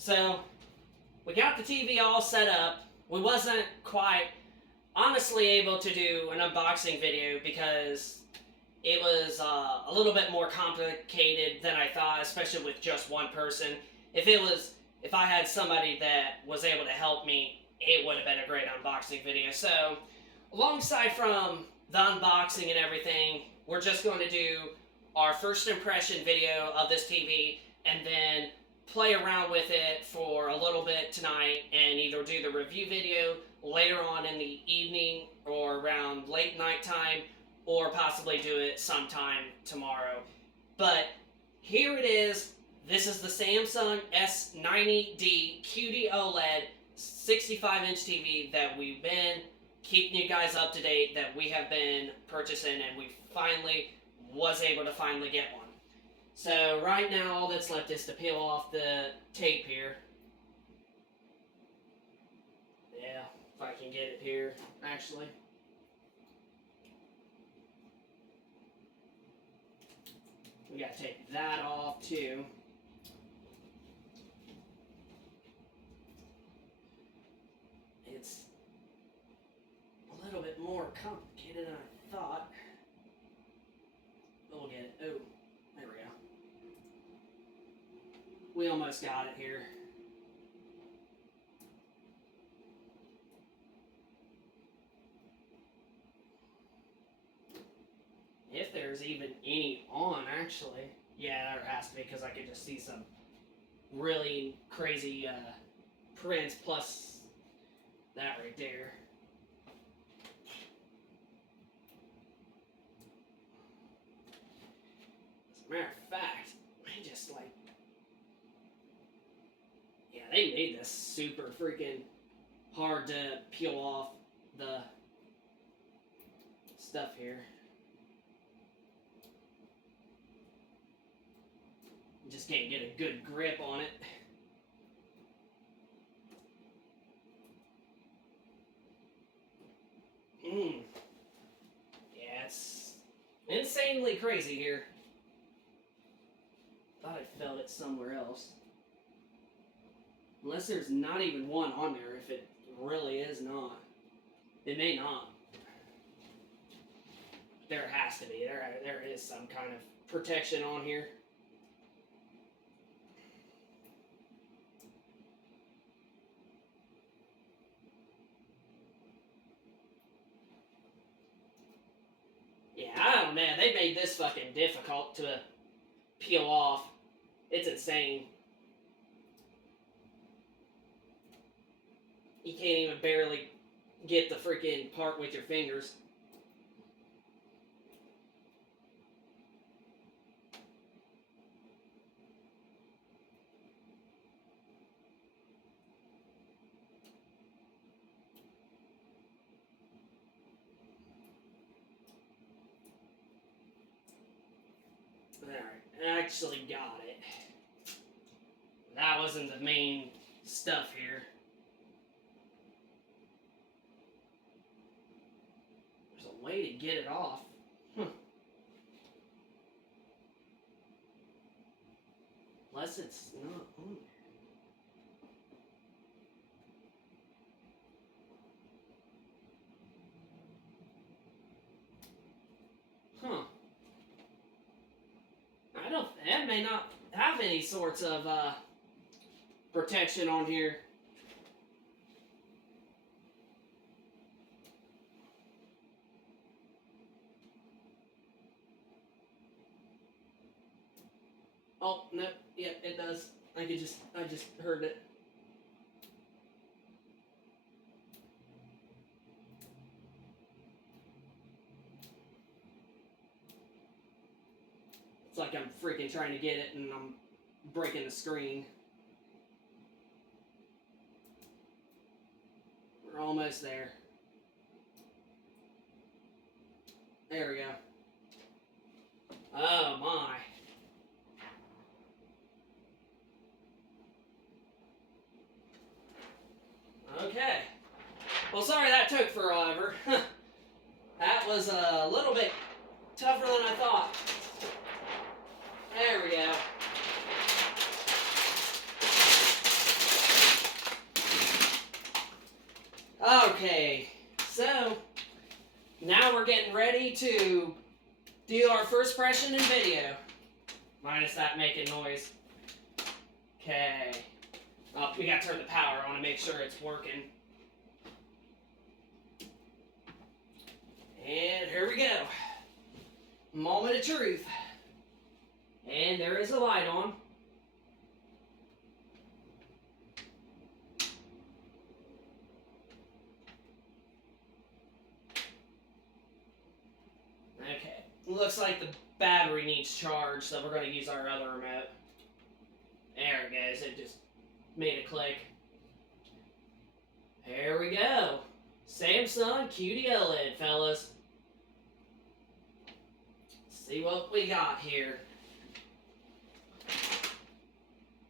So, we got the TV all set up. We wasn't quite honestly able to do an unboxing video because it was a little bit more complicated than I thought, especially with just one person. If I had somebody that was able to help me, it would have been a great unboxing video. So, alongside from the unboxing and everything, we're just going to do our first impression video of this TV and then play around with it for a little bit tonight and either do the review video later on in the evening or around late night time, or possibly do it sometime tomorrow. But here it is. This is the Samsung S90D QD OLED 65-inch TV that we've been keeping you guys up to date, that we have been purchasing, and we finally was able to finally get one. So right now all that's left is to peel off the tape here. Yeah, if I can get it here, actually. We gotta take that off too. It's a little bit more complicated than I thought. But we'll get it. Oh, there we go. We almost got it here. If there's even any on, actually. Yeah, there has to be, because I could just see some really crazy prints plus that right there. As a matter of fact, I just like... Yeah, they made this super freaking hard to peel off the stuff here. Just can't get a good grip on it. Yeah, it's insanely crazy here. Thought I felt it somewhere else. Unless there's not even one on there, if it really is not. It may not. There has to be. There is some kind of protection on here. Yeah, oh man, they made this fucking difficult to peel off. It's insane. You can't even barely get the freaking part with your fingers. Alright, I actually got it. That wasn't the main stuff here. There's a way to get it off. Unless it's not on there. Huh. That may not have any sorts of protection on here. Oh, no, yeah, it does. I just heard it. It's like I'm freaking trying to get it and I'm breaking the screen. We're almost there. There we go. Oh my. Okay. Well, sorry that took forever. That was a little bit tougher than I thought. There we go. ready to do our first impression in video. Minus that making noise. Okay. Oh, we gotta turn the power. I want to make sure it's working. And here we go. Moment of truth. And there is a light on. Okay. Looks like the battery needs charge, so we're going to use our other remote. There it goes. It just made a click. Here we go. Samsung QD OLED, fellas. See what we got here.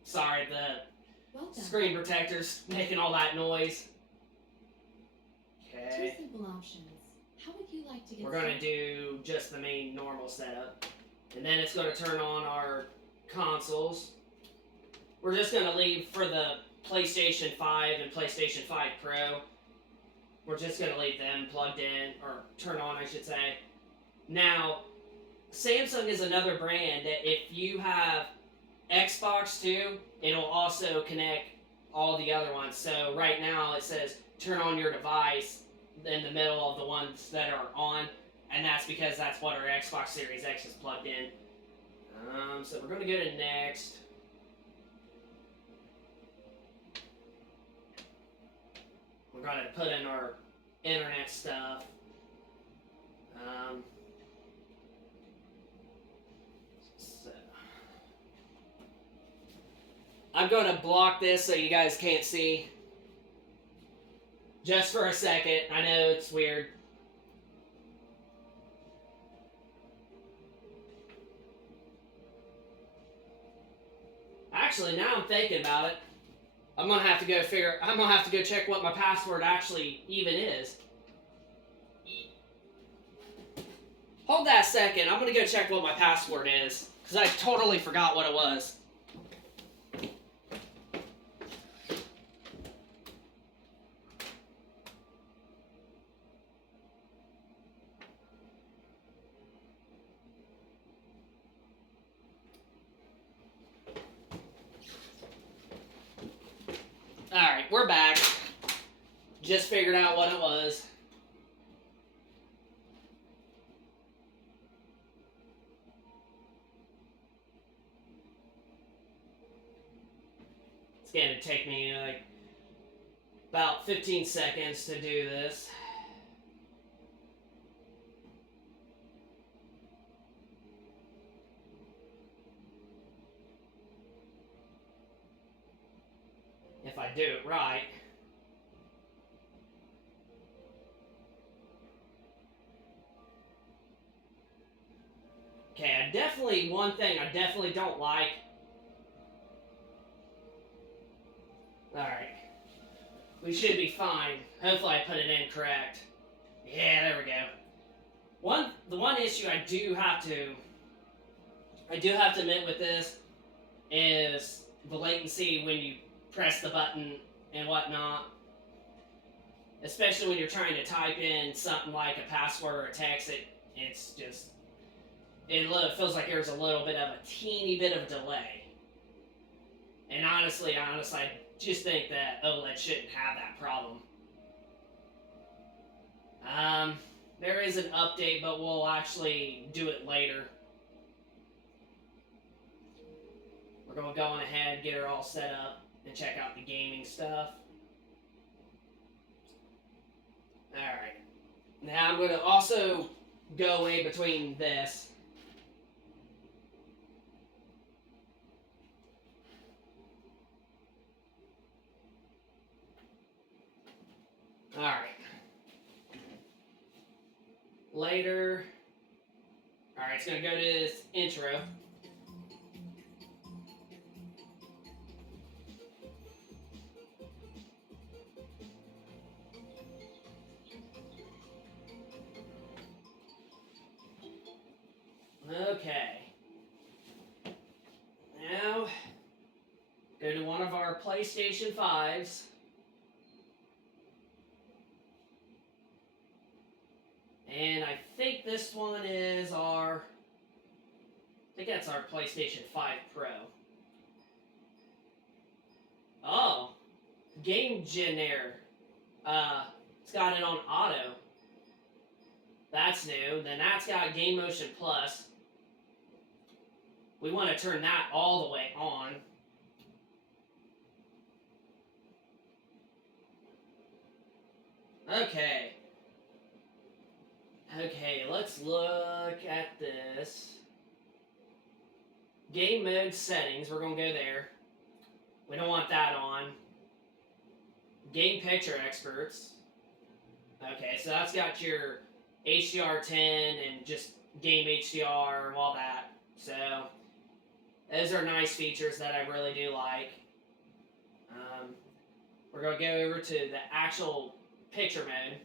Sorry, the screen protector's making all that noise. Okay. 2 simple options. How would you like to get We're going to do just the main normal setup. And then it's going to turn on our consoles. We're just going to leave for the PlayStation 5 and PlayStation 5 Pro. We're just going to leave them plugged in, or turn on, I should say. Now, Samsung is another brand that if you have Xbox too, it'll also connect all the other ones. So right now it says turn on your device in the middle of the ones that are on, and that's because that's what our Xbox Series X is plugged in. So we're going to go to next. We're going to put in our internet stuff. So I'm going to block this so you guys can't see. Just for a second. I know it's weird. Actually, now I'm thinking about it, I'm gonna have to go check what my password actually even is. Hold that second. I'm gonna go check what my password is, because I totally forgot what it was. Alright, we're back. Just figured out what it was. It's going to take me like about 15 seconds to do this. If I do it right. Okay, one thing I definitely don't like. Alright. We should be fine. Hopefully I put it in correct. Yeah, there we go. The one issue I do have to admit with this is the latency when you press the button and whatnot. Especially when you're trying to type in something like a password or a text, it feels like there's a little bit of a teeny bit of delay. And honestly, I just think that OLED shouldn't have that problem. There is an update, but we'll actually do it later. We're going to go on ahead, get her all set up, and check out the gaming stuff. Alright. Now I'm going to also go in between this. Alright. Later. Alright, it's going to go to this intro. Okay. Now, go to one of our PlayStation 5s. And I think this think that's our PlayStation 5 Pro. Oh, Game Generator. It's got it on auto. That's new. Then that's got Game Motion Plus. We want to turn that all the way on. Okay. Okay, let's look at this. Game mode settings, we're going to go there. We don't want that on. Game picture experts. Okay, so that's got your HDR10 and just game HDR and all that. So, those are nice features that I really do like. We're going to go over to the actual picture mode.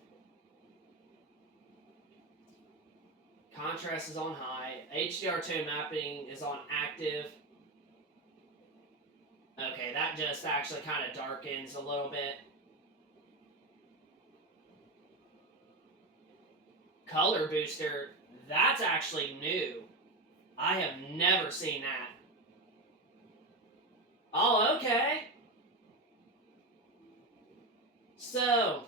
Contrast is on high. HDR tone mapping is on active. Okay, that just actually kind of darkens a little bit. Color booster, that's actually new. I have never seen that. Oh, okay. So,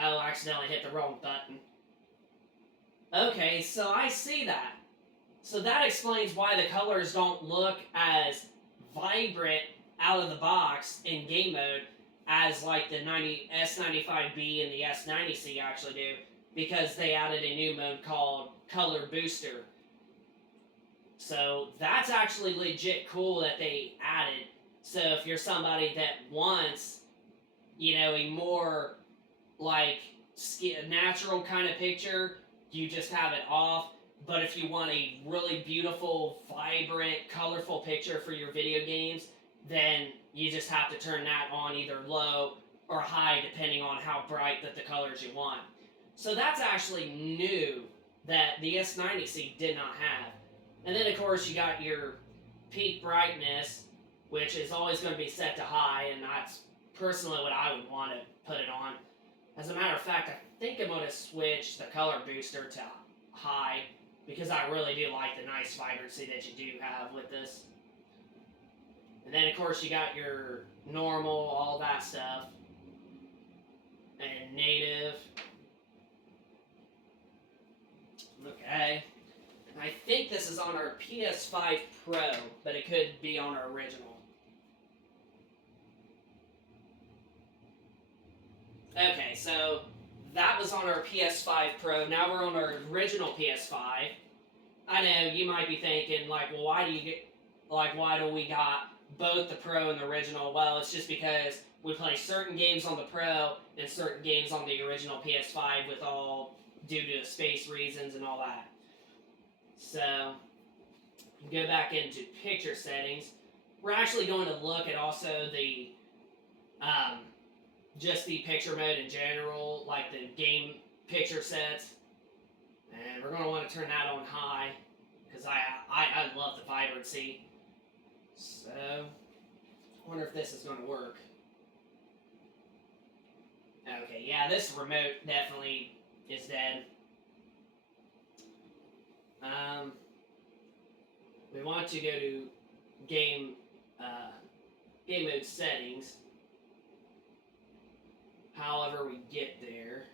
oh, I accidentally hit the wrong button. Okay, so I see that. So that explains why the colors don't look as vibrant out of the box in game mode as like the S90D and the S90C actually do, because they added a new mode called Color Booster. So that's actually legit cool that they added. So if you're somebody that wants, you know, a more like natural kind of picture, you just have it off. But if you want a really beautiful, vibrant, colorful picture for your video games, then you just have to turn that on either low or high depending on how bright that the colors you want. So that's actually new that the S90C did not have. And then of course you got your peak brightness, which is always going to be set to high, and that's personally what I would want to put it on. As a matter of fact, I think I'm going to switch the color booster to high, because I really do like the nice vibrancy that you do have with this. And then of course you got your normal, all that stuff, and native. Okay. I think this is on our PS5 Pro, but it could be on our original. Okay, so that was on our PS5 Pro. Now we're on our original PS5. I know you might be thinking, like, well, why do we got both the Pro and the original? Well, it's just because we play certain games on the Pro and certain games on the original PS5 with all due to space reasons and all that. So, go back into picture settings. We're actually going to look at also the just the picture mode in general, like the game picture sets. And we're going to want to turn that on high, because I love the vibrancy. So, I wonder if this is going to work. Okay, yeah, this remote definitely is dead. We want to go to game mode settings. However we get there.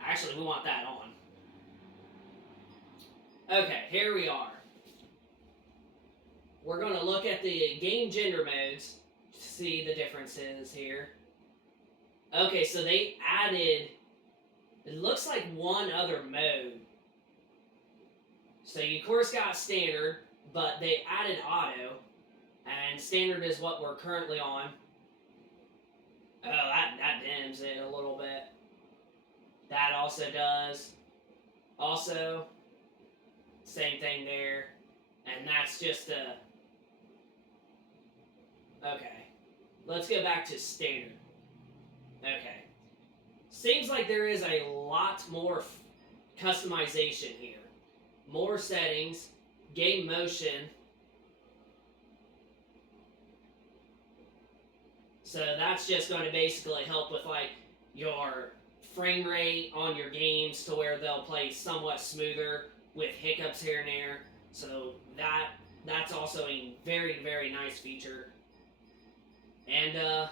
Actually, we want that on. Okay, here we are. We're going to look at the game gender modes to see the differences here. Okay, so they added, it looks like one other mode. So you of course got standard, but they added auto, and standard is what we're currently on. Oh, that dims it a little bit. That also does. Also, same thing there. And that's just a... Okay. Let's go back to standard. Okay. Seems like there is a lot more customization here. More settings, game motion. So that's just going to basically help with like your frame rate on your games to where they'll play somewhat smoother with hiccups here and there. So that's also a very, very nice feature. And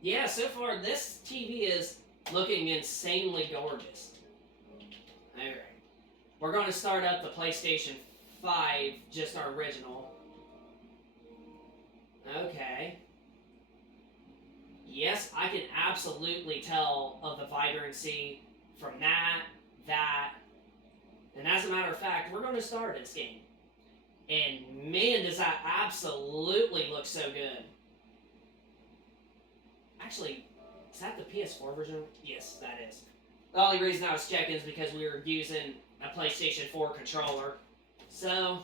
yeah, so far this TV is looking insanely gorgeous. Alright. We're going to start up the PlayStation 5, just our original. Okay. Yes, I can absolutely tell of the vibrancy from that. And as a matter of fact, we're going to start this game. And man, does that absolutely look so good. Actually, is that the PS4 version? Yes, that is. The only reason I was checking is because we were using a PlayStation 4 controller. So,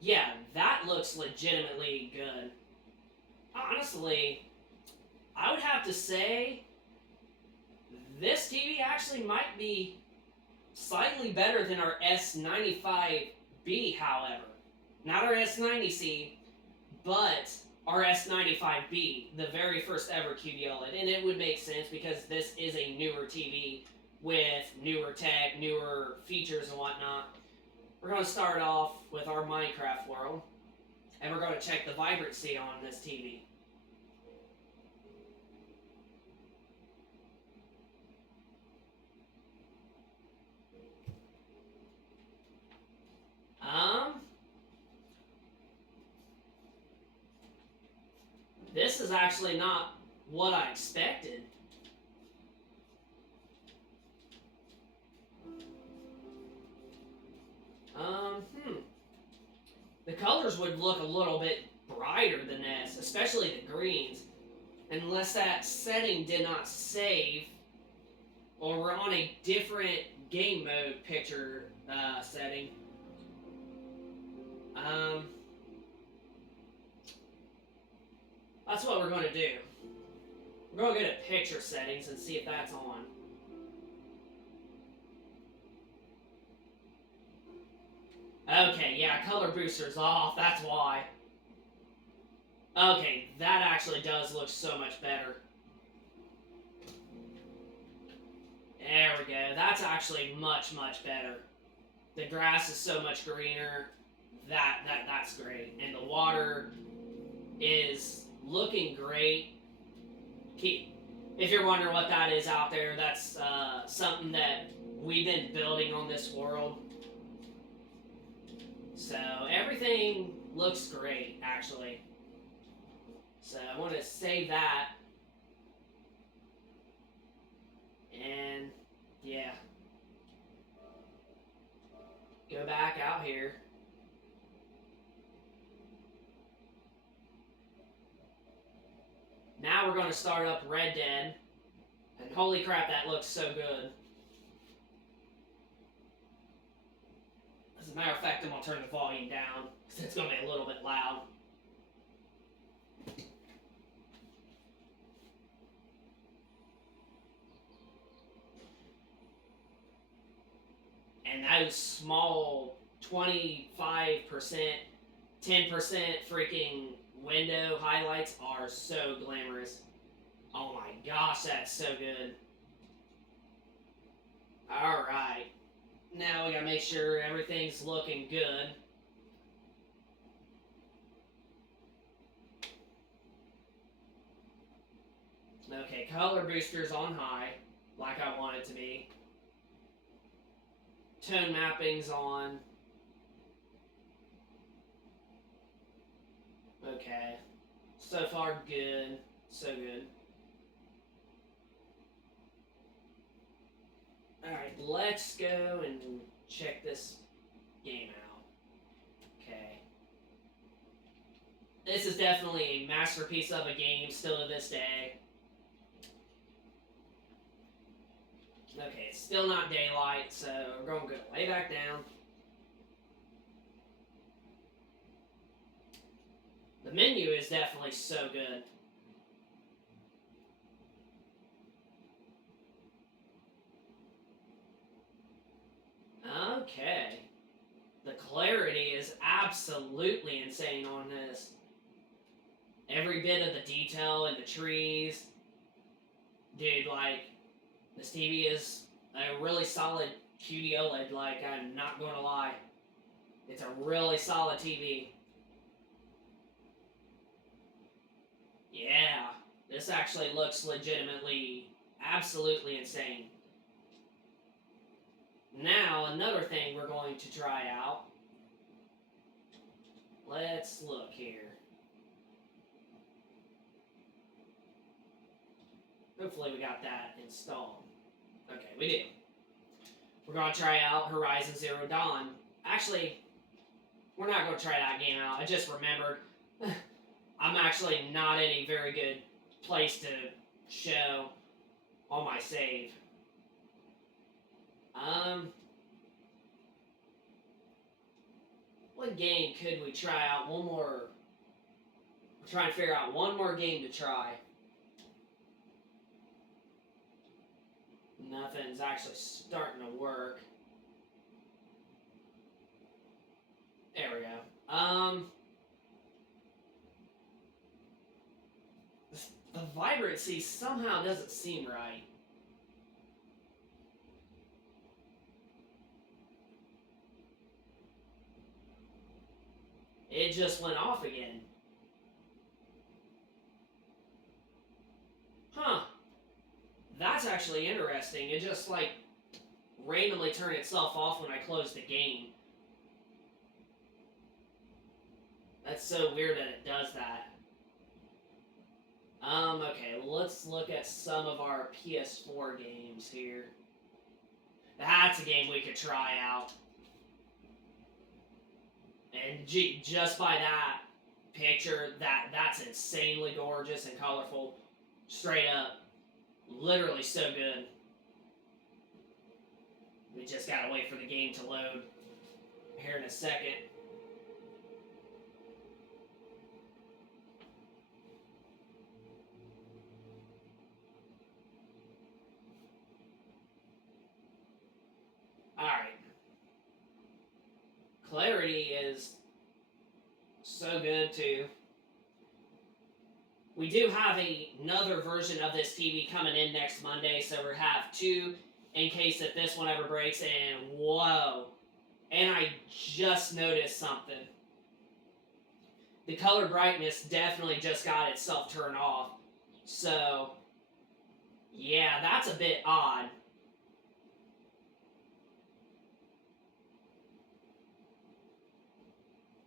yeah, that looks legitimately good. Honestly, I would have to say this TV actually might be slightly better than our S95B, however. Not our S90C, but our S95B, the very first ever QD-OLED. And it would make sense because this is a newer TV with newer tech, newer features and whatnot. We're going to start off with our Minecraft world, and we're going to check the vibrancy on this TV. This is actually not what I expected. The colors would look a little bit brighter than this, especially the greens, unless that setting did not save, or we're on a different game mode picture setting. That's what we're going to do. We're going to go to picture settings and see if that's on. Okay, yeah, color booster's off, that's why. Okay, that actually does look so much better. There we go, that's actually much, much better. The grass is so much greener. That's great. And the water is looking great. If you're wondering what that is out there, that's something that we've been building on this world. So everything looks great, actually. So I want to save that. And yeah. Go back out here. Now we're going to start up Red Dead. And holy crap, that looks so good. As a matter of fact, I'm going to turn the volume down, because it's going to be a little bit loud. And those small 25%, 10% freaking window highlights are so glamorous. Oh my gosh, that's so good. Alright. Now we gotta make sure everything's looking good. Okay, color booster's on high, like I want it to be. Tone mapping's on. Okay. So far, good. So good. Alright, let's go and check this game out. Okay. This is definitely a masterpiece of a game still to this day. Okay, it's still not daylight, so we're going to go way back down. The menu is definitely so good. Okay. The clarity is absolutely insane on this. Every bit of the detail in the trees. Dude, like, this TV is a really solid QD OLED, like, I'm not going to lie. It's a really solid TV. Yeah, this actually looks legitimately, absolutely insane. Now, another thing we're going to try out. Let's look here. Hopefully we got that installed. Okay, we do. We're going to try out Horizon Zero Dawn. Actually, we're not going to try that game out. I just remembered I'm actually not in a very good place to show on my save. What game could we try out? One more. We're trying to figure out one more game to try. Nothing's actually starting to work. There we go. The vibrancy somehow doesn't seem right. It just went off again. Huh. That's actually interesting. It just like randomly turned itself off when I closed the game. That's so weird that it does that. Okay, let's look at some of our PS4 games here. That's a game we could try out. And gee, just by that picture, that's insanely gorgeous and colorful. Straight up. Literally so good. We just gotta wait for the game to load here in a second. Alright. Clarity is so good too. We do have another version of this TV coming in next Monday, so we have two in case if this one ever breaks. And whoa, and I just noticed something. The color brightness definitely just got itself turned off. So yeah, that's a bit odd.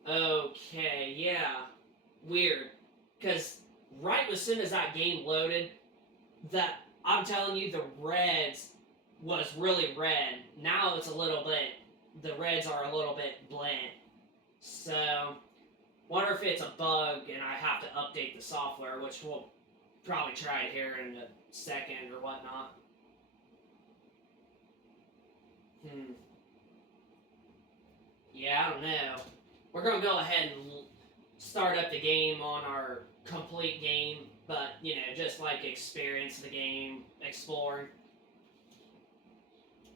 Okay, yeah, weird. Because right as soon as that game loaded, I'm telling you, the reds was really red. Now it's a little bit, the reds are a little bit bland. So, wonder if it's a bug and I have to update the software, which we'll probably try it here in a second or whatnot. Yeah, I don't know. We're going to go ahead and start up the game on our complete game, but, you know, just like experience the game, exploring.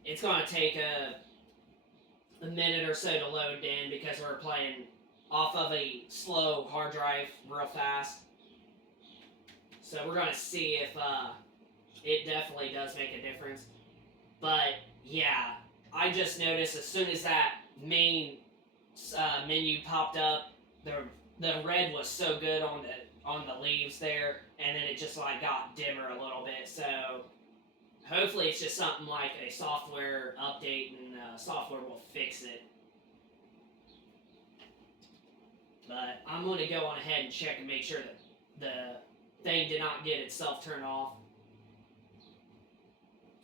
It's going to take a minute or so to load in because we're playing off of a slow hard drive real fast. So we're going to see if it definitely does make a difference. But, yeah, I just noticed as soon as that main menu popped up, the red was so good on the leaves there, and then it just like got dimmer a little bit. So hopefully it's just something like a software update, and software will fix it. But I'm going to go on ahead and check and make sure that the thing did not get itself turned off.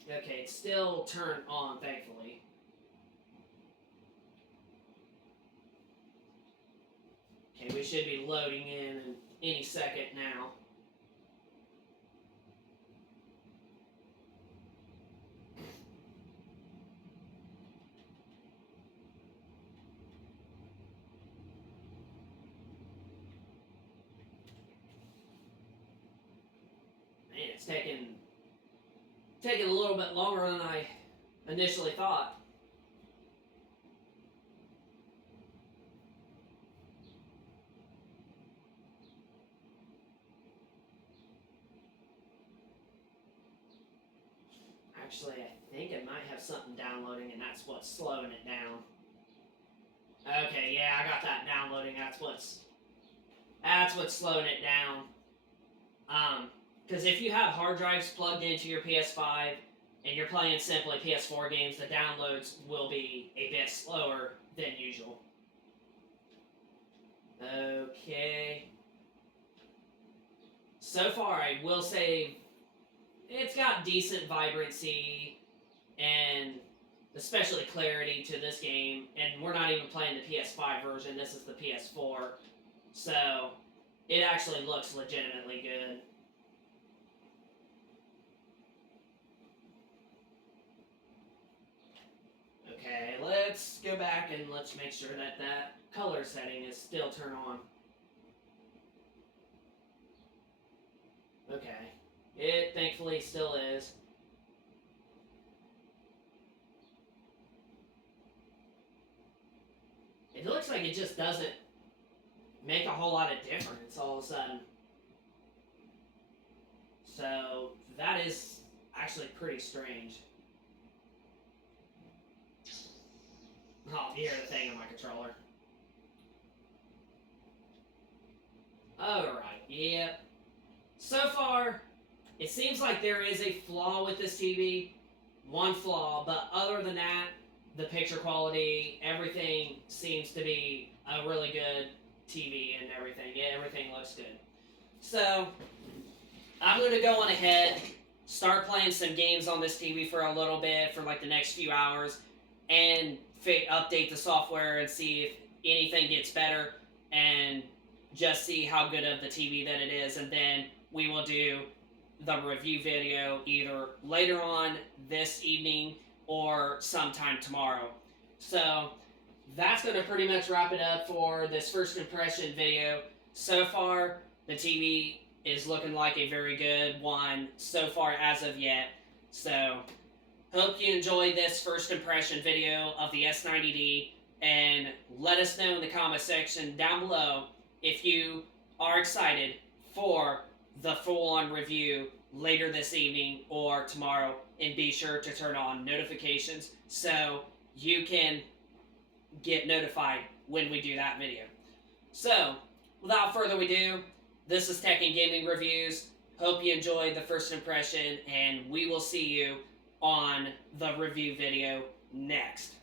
Okay, it's still turned on, thankfully. Okay, we should be loading in any second now. Man, it's taking a little bit longer than I initially thought. Actually, I think it might have something downloading, and that's what's slowing it down. Okay, yeah, I got that downloading. That's what's slowing it down. Because if you have hard drives plugged into your PS5 and you're playing simply PS4 games, the downloads will be a bit slower than usual. Okay. So far, I will say it's got decent vibrancy and especially clarity to this game. And we're not even playing the PS5 version, this is the PS4. So it actually looks legitimately good. Okay, let's go back and let's make sure that that color setting is still turned on. Okay, it thankfully still is. It looks like it just doesn't make a whole lot of difference all of a sudden. So that is actually pretty strange. Oh, you hear the thing on my controller. Alright, yep. So far, it seems like there is a flaw with this TV. One flaw, but other than that, the picture quality, everything seems to be a really good TV and everything. Yeah, everything looks good. So, I'm going to go on ahead, start playing some games on this TV for a little bit, for like the next few hours, and update the software and see if anything gets better, and just see how good of the TV that it is, and then we will do the review video either later on this evening or sometime tomorrow. So that's going to pretty much wrap it up for this first impression video. So far, the TV is looking like a very good one so far as of yet. So hope you enjoyed this first impression video of the S90D, and let us know in the comment section down below if you are excited for the full-on review later this evening or tomorrow, and be sure to turn on notifications so you can get notified when we do that video. So, without further ado, this is Tech and Gaming Reviews. Hope you enjoyed the first impression, and we will see you on the review video next.